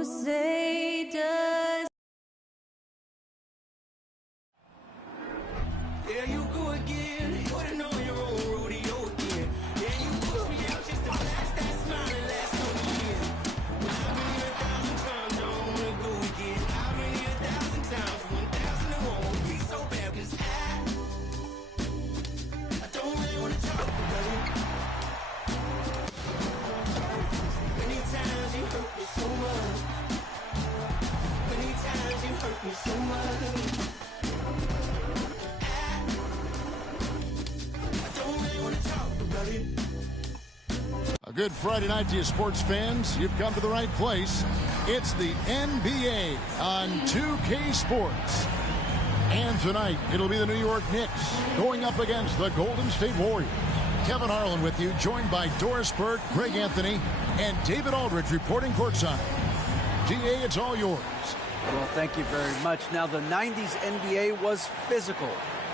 Oh, say does. There you go again, putting on your own rodeo again. Yeah, you push me out just to flash that smile and last on the year. But I've been here 1,000 times, I don't wanna go again. I've been here 1,000 times, 1,000 it won't be so bad, 'cause I don't really wanna talk about it. Many times you hurt me so much. Many times you hurt me so much. A good Friday night to you sports fans. You've come to the right place. It's the NBA on 2K Sports. And tonight, it'll be the New York Knicks going up against the Golden State Warriors. Kevin Harlan with you, joined by Doris Burke, Greg Anthony, and David Aldridge reporting courtside. DA, it's all yours. Well, thank you very much. Now, the 90s NBA was physical,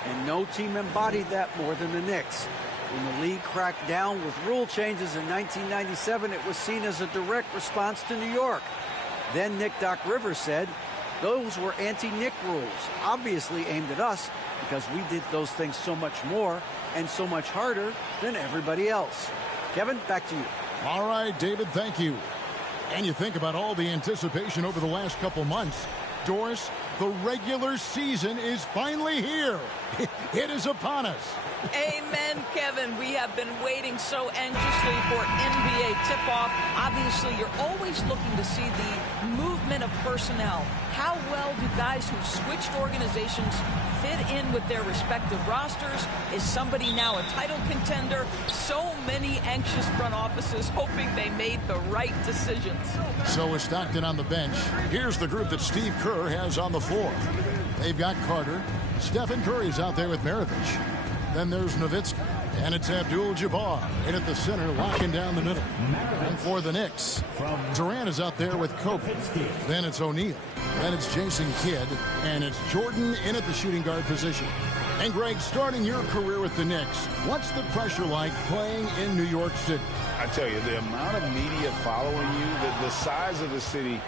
and no team embodied that more than the Knicks. When the league cracked down with rule changes in 1997, it was seen as a direct response to New York. Then Nick Doc Rivers said, those were anti-Nick rules, obviously aimed at us because we did those things so much more and so much harder than everybody else. Kevin, back to you. All right, David, thank you. And you think about all the anticipation over the last couple months. Doris, the regular season is finally here. It is upon us. Amen, Kevin. We have been waiting so anxiously for NBA tip-off. Obviously, you're always looking to see the movement of personnel. How well do guys who've switched organizations fit in with their respective rosters? Is somebody now a title contender? So many anxious front offices hoping they made the right decisions. So is Stockton on the bench. Here's the group that Steve Kerr has on the floor. They've got Carter. Stephen Curry's out there with Maravich. Then there's Nowitzki. And it's Abdul-Jabbar in at the center, locking down the middle. And for the Knicks, Durant is out there with Kobe. Then it's O'Neal. Then it's Jason Kidd. And it's Jordan in at the shooting guard position. And Greg, starting your career with the Knicks, what's the pressure like playing in New York City? I tell you, the amount of media following you, the size of the city,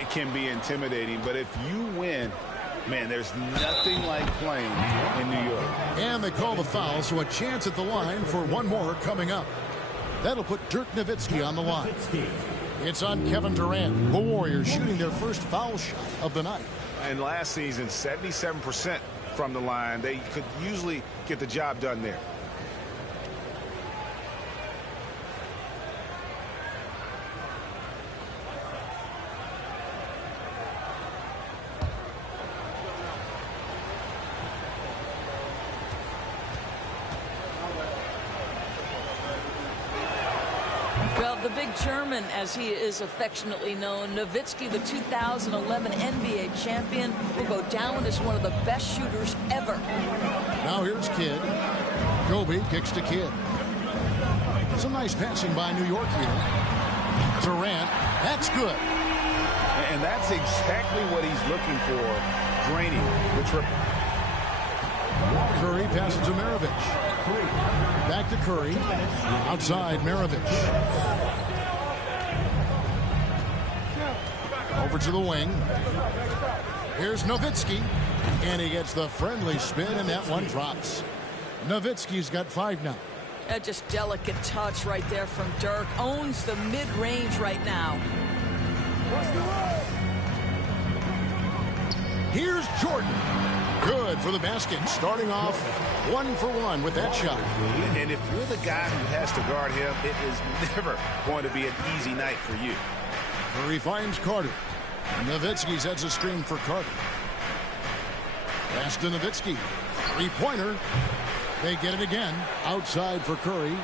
it can be intimidating. But if you win, man, there's nothing like playing in New York. And they call the foul, so a chance at the line for one more coming up. That'll put Dirk Nowitzki on the line. It's on Kevin Durant. The Warriors shooting their first foul shot of the night. And last season, 77% from the line. They could usually get the job done there. Well, the big German, as he is affectionately known, Nowitzki, the 2011 NBA champion, will go down as one of the best shooters ever. Now here's Kidd. Kobe kicks to Kidd. Some nice passing by New York here. Durant, that's good. And that's exactly what he's looking for, draining the triple. Curry passes to Maravich. Back to Curry. Outside Maravich. Over to the wing. Here's Nowitzki. And he gets the friendly spin, and that one drops. Nowitzki's got 5 now. Just delicate touch right there from Dirk. Owns the mid-range right now. Here's Jordan. Good for the basket. Starting off 1 for 1 with that shot. And if you're the guy who has to guard him, it is never going to be an easy night for you. Curry finds Carter. Nowitzki sets a screen for Carter. Pass to Nowitzki. 3-pointer. They get it again. Outside for Curry.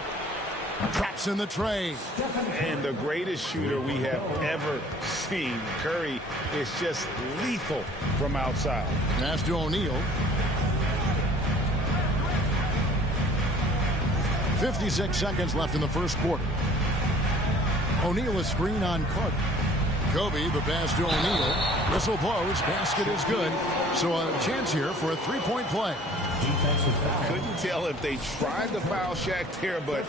Traps in the tray. And the greatest shooter we have ever seen. Curry is just lethal from outside. Pass to O'Neal. 56 seconds left in the first quarter. O'Neal a screen on Carter. Kobe, the pass to O'Neal. Whistle blows. Basket is good. So a chance here for a 3-point play. Couldn't tell if they tried the foul shack there, but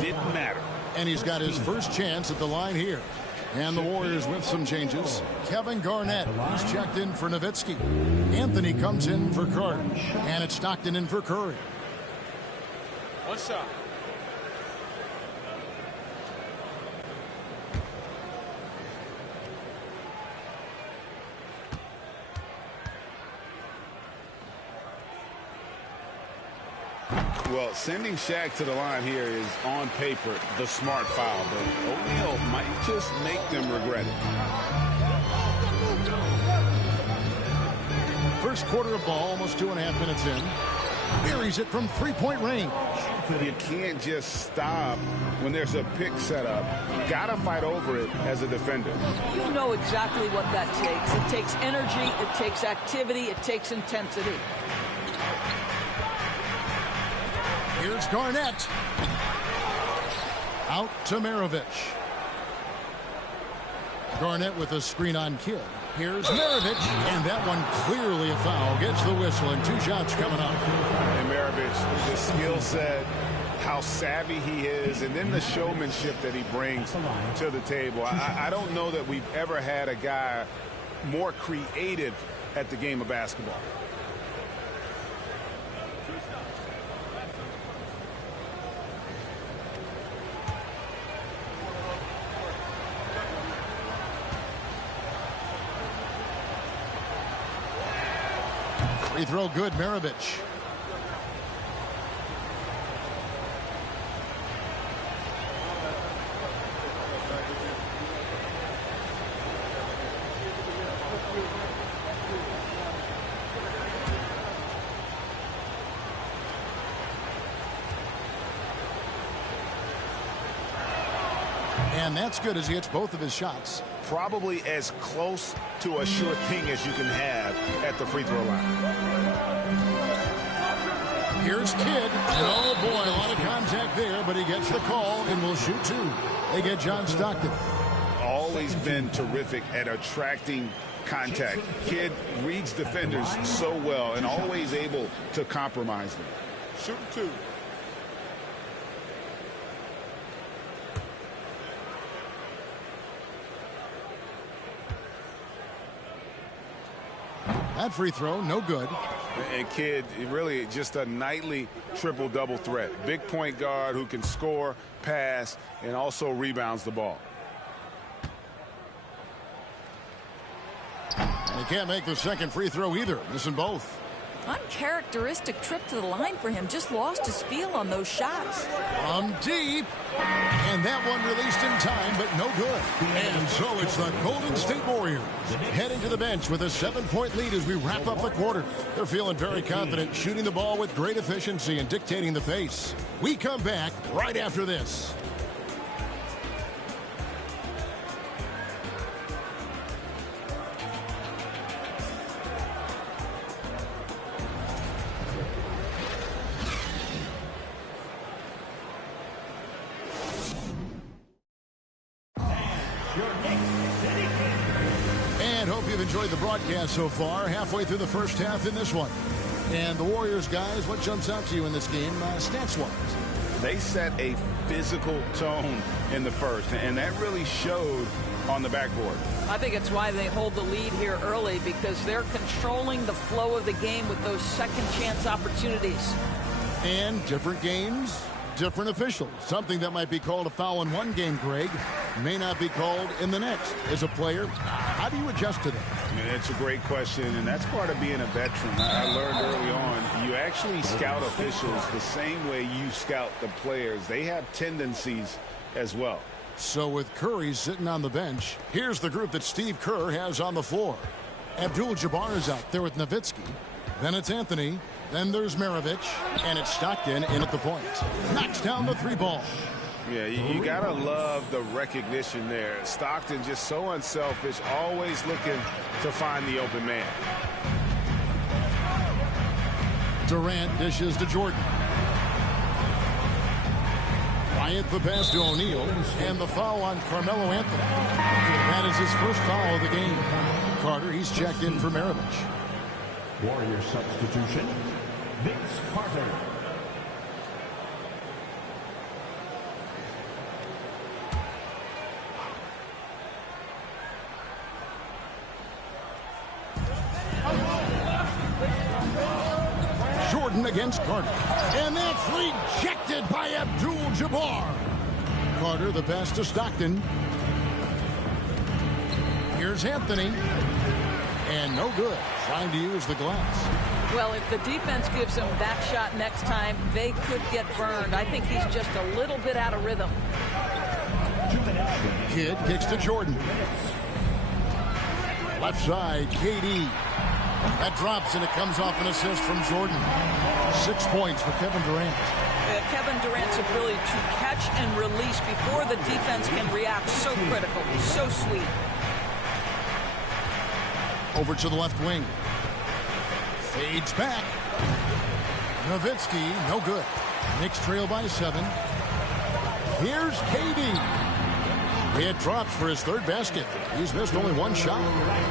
didn't matter. And he's got his first chance at the line here. And the Warriors with some changes. Kevin Garnett, he's checked in for Nowitzki. Anthony comes in for Carter. And it's Stockton in for Curry. One shot. Well, sending Shaq to the line here is on paper the smart foul, but O'Neal might just make them regret it. First quarter of ball, almost 2.5 minutes in. Buries it from three-point range. You can't just stop when there's a pick set up. Gotta fight over it as a defender. You know exactly what that takes. It takes energy, it takes activity, it takes intensity. Here's Garnett. Out to Maravich. Garnett with a screen on Kidd. Here's Maravich, and that one clearly a foul. Gets the whistle, and 2 shots coming up. And Maravich, the skill set, how savvy he is, and then the showmanship that he brings to the table. I don't know that we've ever had a guy more creative at the game of basketball. Free throw good, Maravich. And that's good as he hits both of his shots. Probably as close to a sure thing as you can have at the free throw line. Here's Kidd. And oh boy, a lot of contact there, but he gets the call and will shoot 2. They get John Stockton. Always been terrific at attracting contact. Kidd reads defenders so well and always able to compromise them. Shoot 2. That free throw, no good. And Kidd, really just a nightly triple-double threat. Big point guard who can score, pass, and also rebounds the ball. And he can't make the second free throw either. Missing both. Uncharacteristic trip to the line for him. Just lost his feel on those shots. From deep. And that one released in time, but no good. And so it's the Golden State Warriors heading to the bench with a 7-point lead as we wrap up the quarter. They're feeling very confident, shooting the ball with great efficiency and dictating the pace. We come back right after this. And hope you've enjoyed the broadcast so far. Halfway through the first half in this one. And the Warriors, guys, what jumps out to you in this game stats-wise? They set a physical tone in the first, and that really showed on the backboard. I think it's why they hold the lead here early, because they're controlling the flow of the game with those second chance opportunities. And different games, different officials. Something that might be called a foul in one game, Greg, may not be called in the next. As a player, how do you adjust to that? I mean, it's a great question, and that's part of being a veteran. I learned early on, you actually scout officials the same way you scout the players. They have tendencies as well. So with Curry sitting on the bench, here's the group that Steve Kerr has on the floor. Abdul-Jabbar is out there with Nowitzki. Then it's Anthony. Then there's Maravich. And it's Stockton in at the point. Knocks down the 3 ball. Yeah, you got to love the recognition there. Stockton just so unselfish, always looking to find the open man. Durant dishes to Jordan. Bryant the pass to O'Neal. And the foul on Carmelo Anthony. That is his first foul of the game. Carter, he's checked in for Maravich. Warrior substitution, Vince Carter. Jordan against Carter. And that's rejected by Abdul-Jabbar. Carter, the pass to Stockton. Here's Anthony. And no good. Trying to use the glass. Well, if the defense gives him that shot next time, they could get burned. I think he's just a little bit out of rhythm. Kidd kicks to Jordan. Left side, KD. That drops, and it comes off an assist from Jordan. 6 points for Kevin Durant. Kevin Durant's ability to catch and release before the defense can react, so critical, so sweet. Over to the left wing. Fades back. Nowitzki, no good. Knicks trail by 7. Here's KD. It drops for his third basket. He's missed only one shot.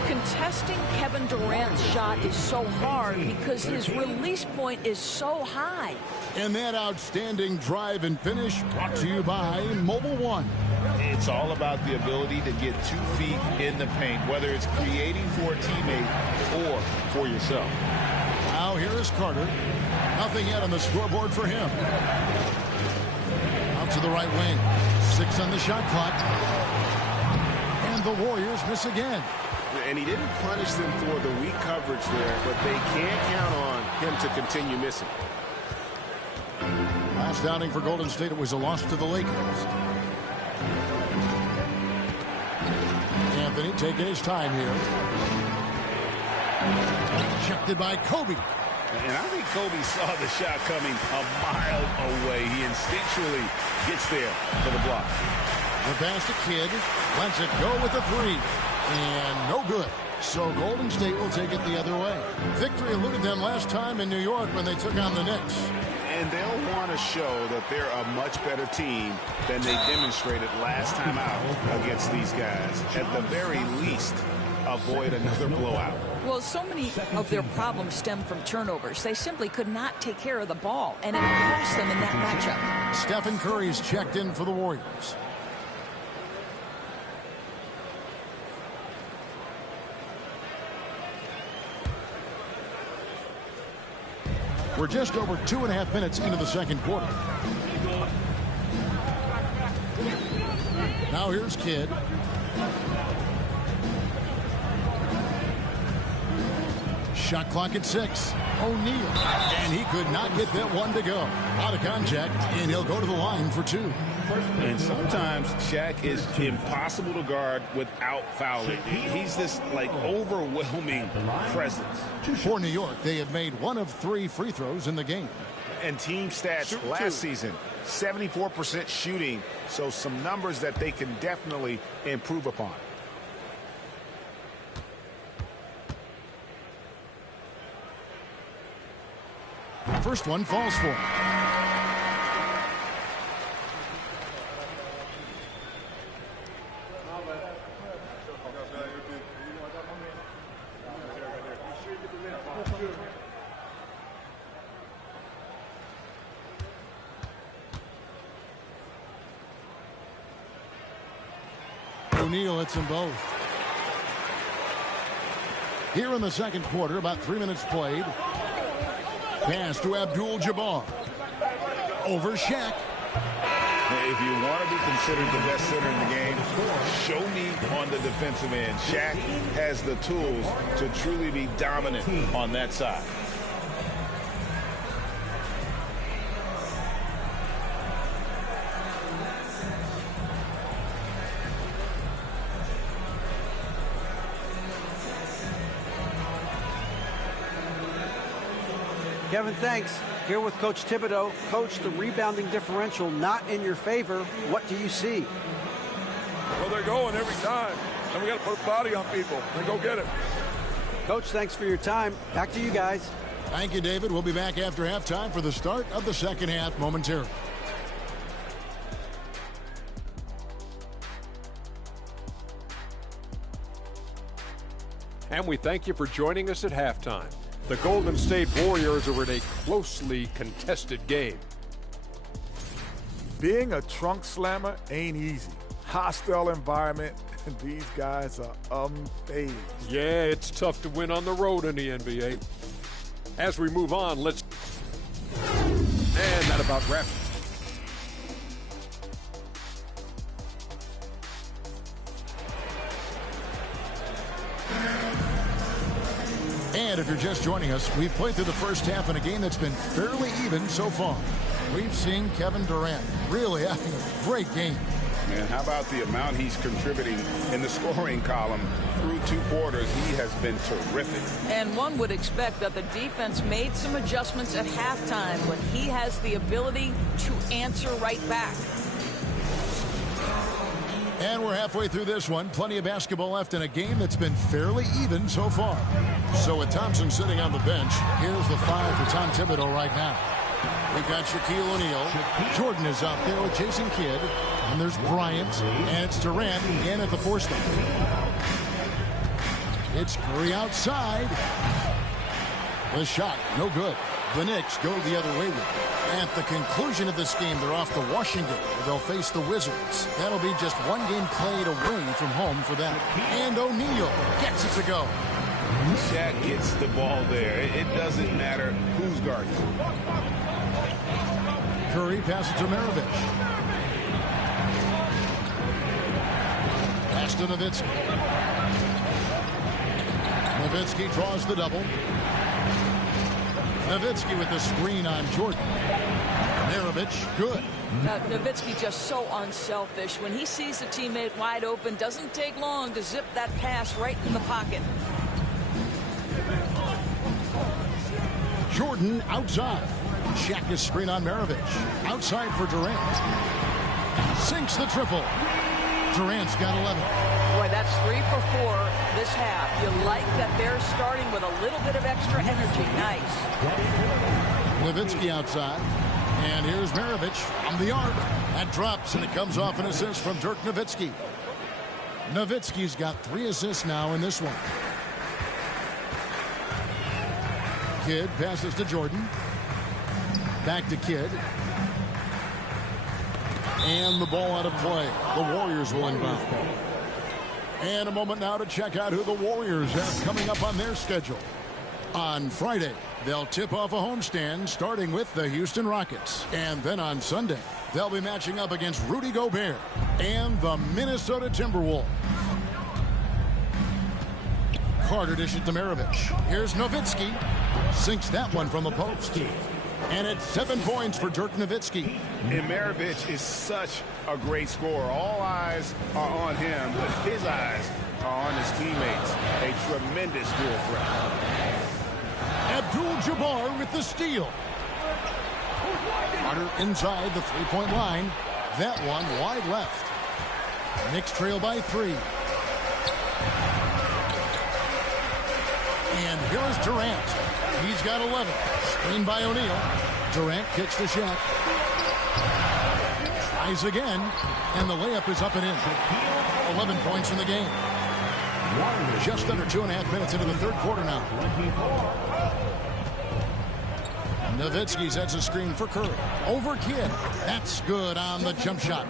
Contesting Kevin Durant's shot is so hard because his release point is so high. And that outstanding drive and finish brought to you by Mobile One. It's all about the ability to get 2 feet in the paint, whether it's creating for a teammate or for yourself. Now here is Carter. Nothing yet on the scoreboard for him. Out to the right wing. 6 on the shot clock. And the Warriors miss again. And he didn't punish them for the weak coverage there, but they can't count on him to continue missing. Last outing for Golden State, it was a loss to the Lakers. Anthony taking his time here. Checked by Kobe. And I think Kobe saw the shot coming a mile away. He instinctually gets there for the block. The pass to Kidd. Lets it go with a 3. And no good. So Golden State will take it the other way. Victory eluded them last time in New York when they took on the Knicks. And they'll want to show that they're a much better team than they demonstrated last time out against these guys. At the very least, avoid another blowout. Well, so many of their problems stem from turnovers. They simply could not take care of the ball, and it cost them in that matchup. Stephen Curry's checked in for the Warriors. We're just over 2.5 minutes into the second quarter. Now here's Kidd. Shot clock at 6. O'Neal. And he could not get that one to go. Out of contact, and he'll go to the line for 2. And sometimes Shaq is impossible to guard without fouling. He's this, like, overwhelming presence. For New York, they have made 1 of 3 free throws in the game. And team stats last season, 74% shooting, so some numbers that they can definitely improve upon. First one falls for him. O'Neal hits them both. Here in the second quarter, about 3 minutes played. Pass to Abdul-Jabbar. Over Shaq. If you want to be considered the best center in the game, show me on the defensive end. Shaq has the tools to truly be dominant on that side. Kevin, thanks. Here with Coach Thibodeau. Coach, the rebounding differential not in your favor. What do you see? Well, they're going every time, and we got to put a body on people and go get it. Coach, thanks for your time. Back to you guys. Thank you, David. We'll be back after halftime for the start of the second half momentarily. And we thank you for joining us at halftime. The Golden State Warriors are in a closely contested game. Being a trunk slammer ain't easy. Hostile environment, and these guys are unfazed. Yeah, it's tough to win on the road in the NBA. As we move on, let's And that about wraps it. And if you're just joining us, we've played through the first half in a game that's been fairly even so far. We've seen Kevin Durant really having a great game. Man, how about the amount he's contributing in the scoring column through 2 quarters? He has been terrific. And one would expect that the defense made some adjustments at halftime, but he has the ability to answer right back. And we're halfway through this one. Plenty of basketball left in a game that's been fairly even so far. So with Thompson sitting on the bench, here's the 5 for Tom Thibodeau right now. We've got Shaquille O'Neal. Jordan is out there with Jason Kidd. And there's Bryant. And it's Durant again at the 4 spot. It's Curry outside. The shot, no good. The Knicks go the other way with it. At the conclusion of this game, they're off to Washington, where they'll face the Wizards. That'll be just 1 game played away from home for them. And O'Neal gets it to go. Shaq gets the ball there. It doesn't matter who's guarding. Curry passes to Maravich. Pass to Nowitzki. Nowitzki draws the double. Nowitzki with the screen on Jordan. Maravich, good. Nowitzki just so unselfish. When he sees a teammate wide open, doesn't take long to zip that pass right in the pocket. Jordan outside. Shaq is screen on Maravich. Outside for Durant. Sinks the triple. Durant's got 11. Boy, that's 3 for 4 this half. You like that they're starting with a little bit of extra energy. Nice. Nowitzki outside. And here's Maravich from the arc. That drops, and it comes off an assist from Dirk Nowitzki. Nowitzki's got 3 assists now in this one. Kidd passes to Jordan. Back to Kidd. And the ball out of play. The Warriors will inbound. And a moment now to check out who the Warriors have coming up on their schedule. On Friday, they'll tip off a homestand starting with the Houston Rockets. And then on Sunday, they'll be matching up against Rudy Gobert and the Minnesota Timberwolves. Carter dishes to Maravich. Here's Nowitzki. Sinks that one from the post. And it's 7 points for Dirk Nowitzki. And Maravich is such a great scorer. All eyes are on him, but his eyes are on his teammates. A tremendous dual threat. Abdul-Jabbar with the steal. Carter inside the 3-point line. That one wide left. Knicks trail by 3. And here is Durant. He's got 11. Screened by O'Neal. Durant kicks the shot. Tries again. And the layup is up and in. 11 points in the game. Just under 2.5 minutes into the third quarter now. Nowitzki sets a screen for Curry. Over Kidd. That's good on the jump shot.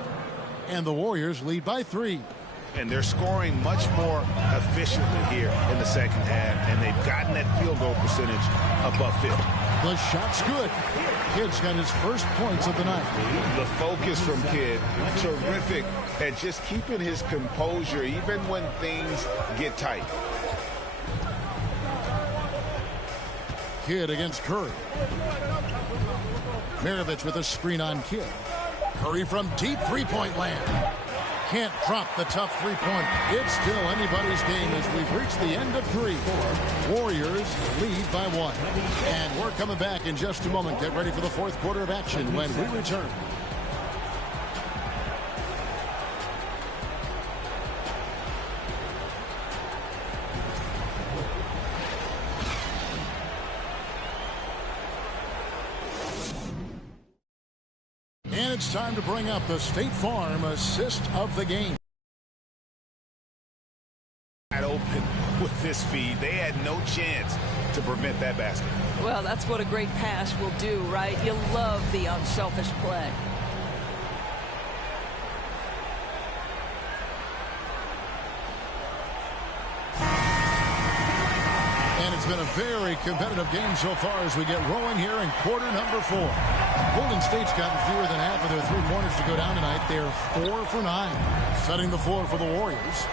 And the Warriors lead by 3. And they're scoring much more efficiently here in the second half. And they've gotten that field goal percentage above 50. The shot's good. Kidd's got his first points of the night. The focus from Kidd, terrific at just keeping his composure even when things get tight. Kidd against Curry. Maravich with a screen on Kidd. Curry from deep 3-point land. Can't drop the tough 3-point. It's still anybody's game as we've reached the end of 3. Warriors lead by 1. And we're coming back in just a moment. Get ready for the fourth quarter of action when we return. And it's time to bring up the State Farm assist of the game. Wide open with this feed. They had no chance to prevent that basket. Well, that's what a great pass will do, right? You love the unselfish play. And it's been a very competitive game so far as we get rolling here in quarter number 4. Golden State's gotten fewer than half of their three-pointers to go down tonight. They're 4 for 9. Setting the floor for the Warriors.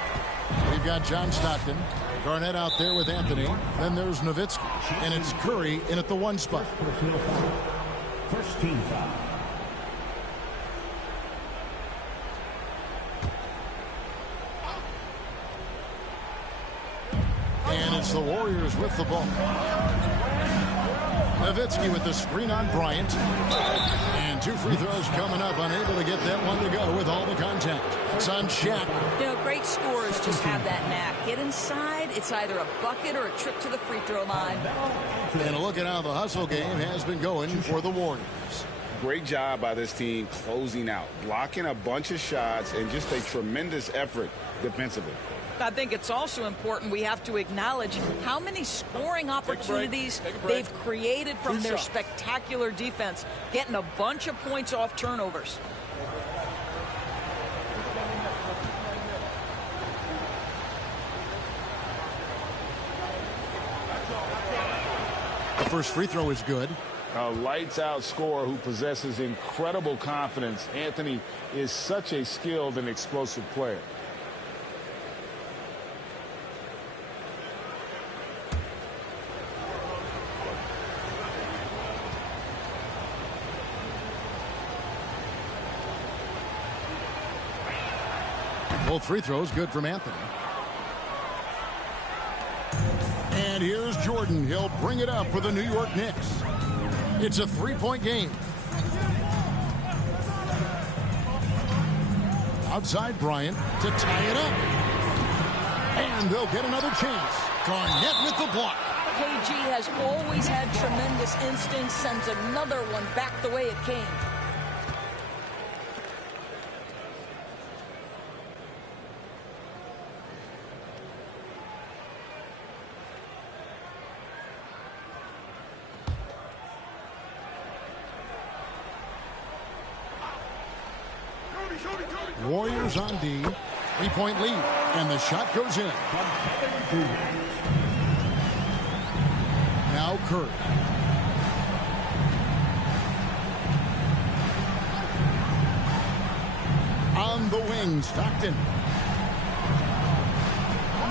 We've got John Stockton. Garnett out there with Anthony. Then there's Nowitzki. And it's Curry in at the 1 spot. First team foul. And it's the Warriors with the ball. Nowitzki with the screen on Bryant. And 2 free throws coming up. Unable to get that one to go with all the contact. It's on Shaq. You know, great scorers just have that knack. Get inside, it's either a bucket or a trip to the free throw line. And a look at how the hustle game has been going for the Warriors. Great job by this team closing out, blocking a bunch of shots, and just a tremendous effort defensively. I think it's also important we have to acknowledge how many scoring opportunities they've created from their spectacular defense, getting a bunch of points off turnovers. The first free throw is good. A lights-out scorer who possesses incredible confidence. Anthony is such a skilled and explosive player. Both free throws good from Anthony. And here's Jordan. He'll bring it up for the New York Knicks. It's a 3-point game. Outside Bryant to tie it up. And they'll get another chance. Garnett with the block. KG has always had tremendous instincts, sends another one back the way it came. Warriors on D. 3-point lead. And the shot goes in. Now Curry. On the wing, Stockton.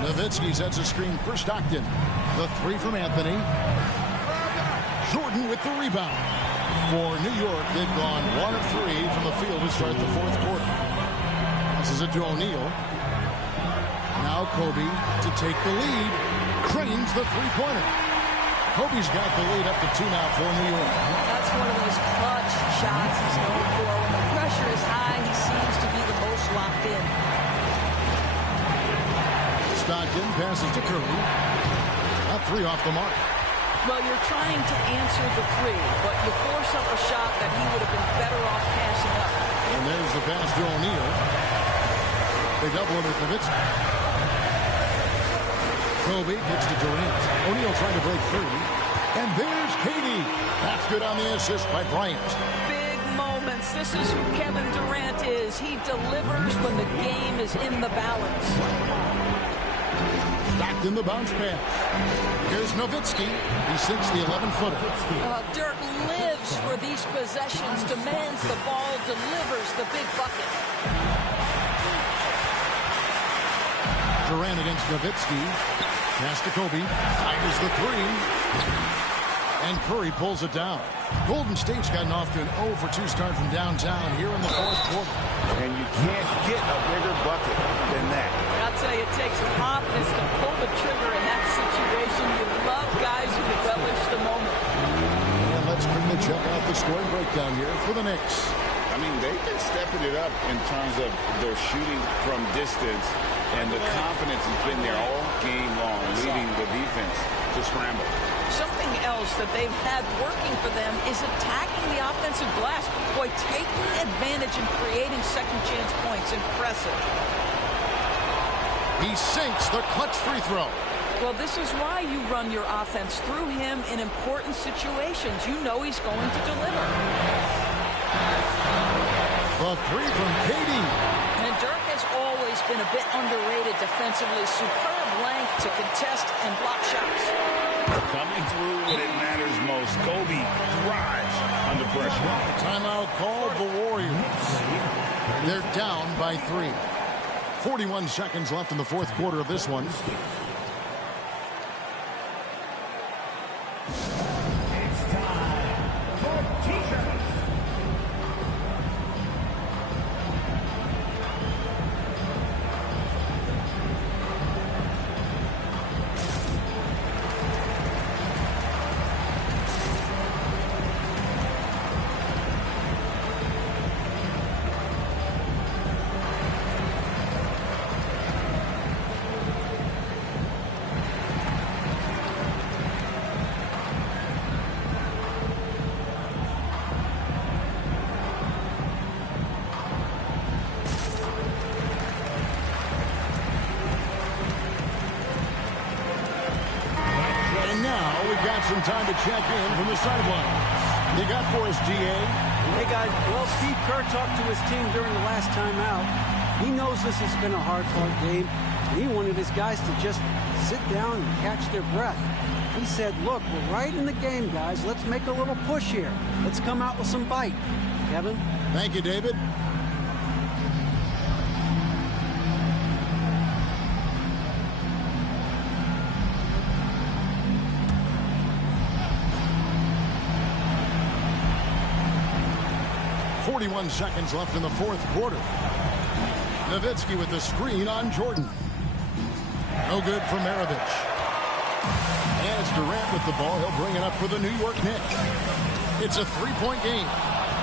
Nowitzki sets a screen for Stockton. The 3 from Anthony. Jordan with the rebound. For New York, they've gone 1 of 3 from the field to start the 4th quarter. Passes it to O'Neal. Now Kobe to take the lead. Cranes the 3-pointer. Kobe's got the lead up to 2 now for New York. That's one of those clutch shots he's known for. When the pressure is high, he seems to be the most locked in. Stockton passes to Curry. That 3 off the mark. Well, you're trying to answer the 3, but you force up a shot that he would have been better off passing up. And there's the pass to O'Neal. They double it with Nowitzki. Kobe gets to Durant. O'Neal trying to break free. And there's Katie. That's good on the assist by Bryant. Big moments. This is who Kevin Durant is. He delivers when the game is in the balance. Stockton the bounce pass. Here's Nowitzki. He sinks the 11-footer. Dirk lives for these possessions, demands the ball, delivers the big bucket. Durant against Nowitzki. Pass to Kobe. Fires the 3. And Curry pulls it down. Golden State's gotten off to an 0-for-2 start from downtown here in the 4th quarter. And you can't get a bigger bucket than that. I'll tell you, it takes confidence to pull the trigger in that situation. You love guys who relish the moment. And let's quickly check out the scoring breakdown here for the Knicks. I mean, they've been stepping it up in terms of their shooting from distance, and the confidence has been there all game long, leading the defense to scramble. Something else that they've had working for them is attacking the offensive glass. Boy, taking advantage and creating second chance points. Impressive. He sinks the clutch free throw. Well, this is why you run your offense through him in important situations. You know he's going to deliver. The 3 from Katie. And Dirk has always been a bit underrated defensively. Superb length to contest and block shots. Coming through when it matters most. Kobe thrives under pressure. Timeout called the Warriors. They're down by 3. 41 seconds left in the fourth quarter of this one. It's time for T-shirts. Some time to check in from the sidelines. They got for us, GA. Hey, guys. Well, Steve Kerr talked to his team during the last time out. He knows this has been a hard-fought game. He wanted his guys to just sit down and catch their breath. He said, look, we're right in the game, guys. Let's make a little push here. Let's come out with some bite. Kevin? Thank you, David. Seconds left in the fourth quarter. Nowitzki with the screen on Jordan. No good for Maravich. And it's Durant with the ball. He'll bring it up for the New York Knicks. It's a three-point game.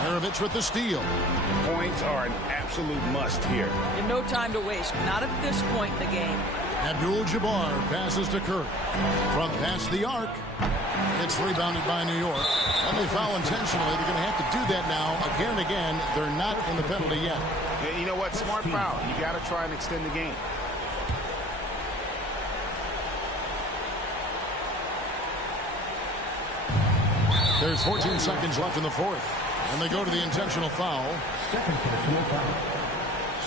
Maravich with the steal. Points are an absolute must here. And no time to waste. Not at this point in the game. Abdul-Jabbar passes to Kerr. From past the arc. It's rebounded by New York. And they foul intentionally. They're going to have to do that now again and again. They're not in the penalty yet. Yeah, you know what? Smart foul. You got to try and extend the game. There's 14 seconds left in the fourth. And they go to the intentional foul. Second personal foul.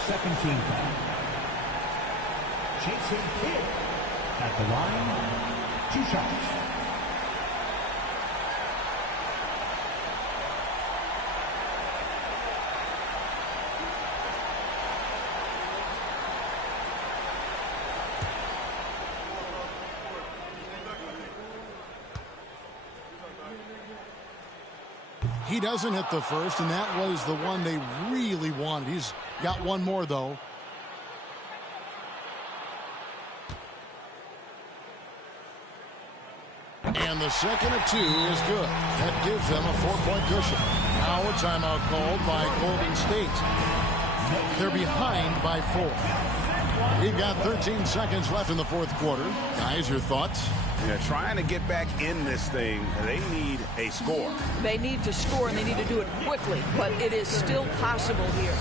Second team foul. Jason Kidd at the line. 2 shots. He doesn't hit the first, and that was the one they really wanted. He's got one more, though. And the second of 2 is good. That gives them a 4-point cushion. Now a timeout called by Golden State. They're behind by 4. We've got 13 seconds left in the fourth quarter. Guys, your thoughts? Yeah, trying to get back in this thing, they need a score. They need to score, and they need to do it quickly, but it is still possible here.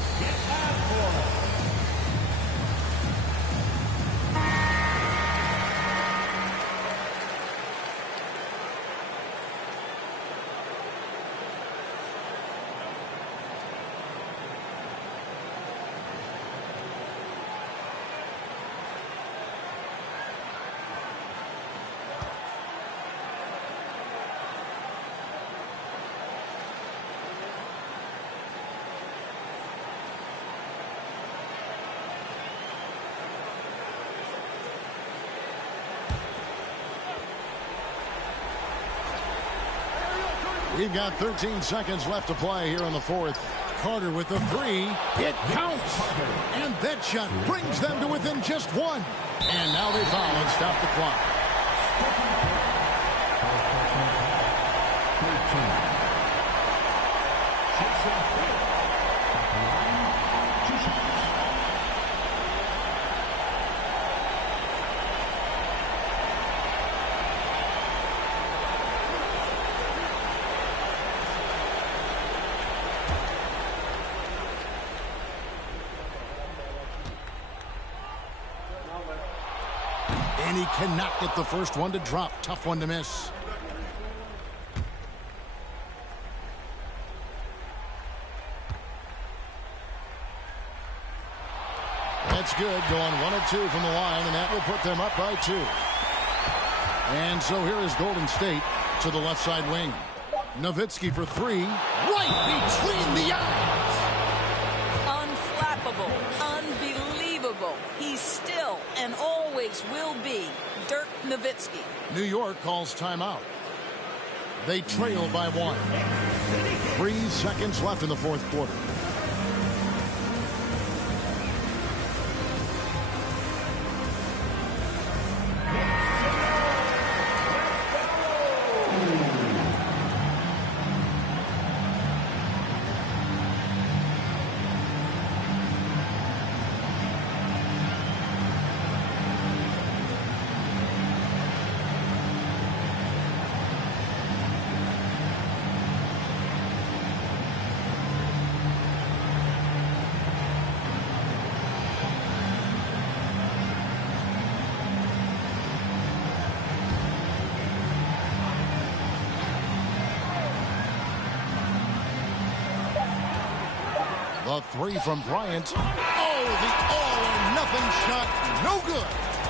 We've got 13 seconds left to play here in the fourth. Carter with the 3. It counts. And that shot brings them to within just 1. And now they foul and stop the clock. And he cannot get the first one to drop. Tough one to miss. That's good. Going 1 of 2 from the line, and that will put them up by 2. And so here is Golden State to the left side wing. Nowitzki for three. Right between the eyes. Unflappable. Unbelievable. He's still and always will be Dirk Nowitzki. New York calls timeout. They trail by 1. 3 seconds left in the fourth quarter. The three from Bryant. Oh, the all-or-nothing shot. No good.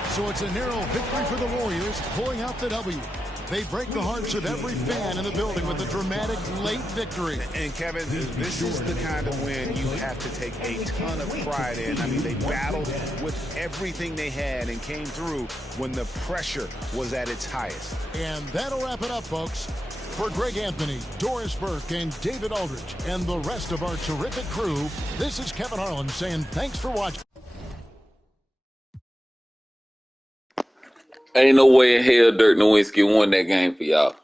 So it's a narrow victory for the Warriors, pulling out the W. They break the hearts of every fan in the building with a dramatic late victory. And Kevin, this is the kind of win you have to take a ton of pride in. I mean, they battled with everything they had and came through when the pressure was at its highest. And that'll wrap it up, folks. For Greg Anthony, Doris Burke, and David Aldridge, and the rest of our terrific crew, this is Kevin Harlan saying thanks for watching. Ain't no way in hell Dirk Nowitzki won that game for y'all.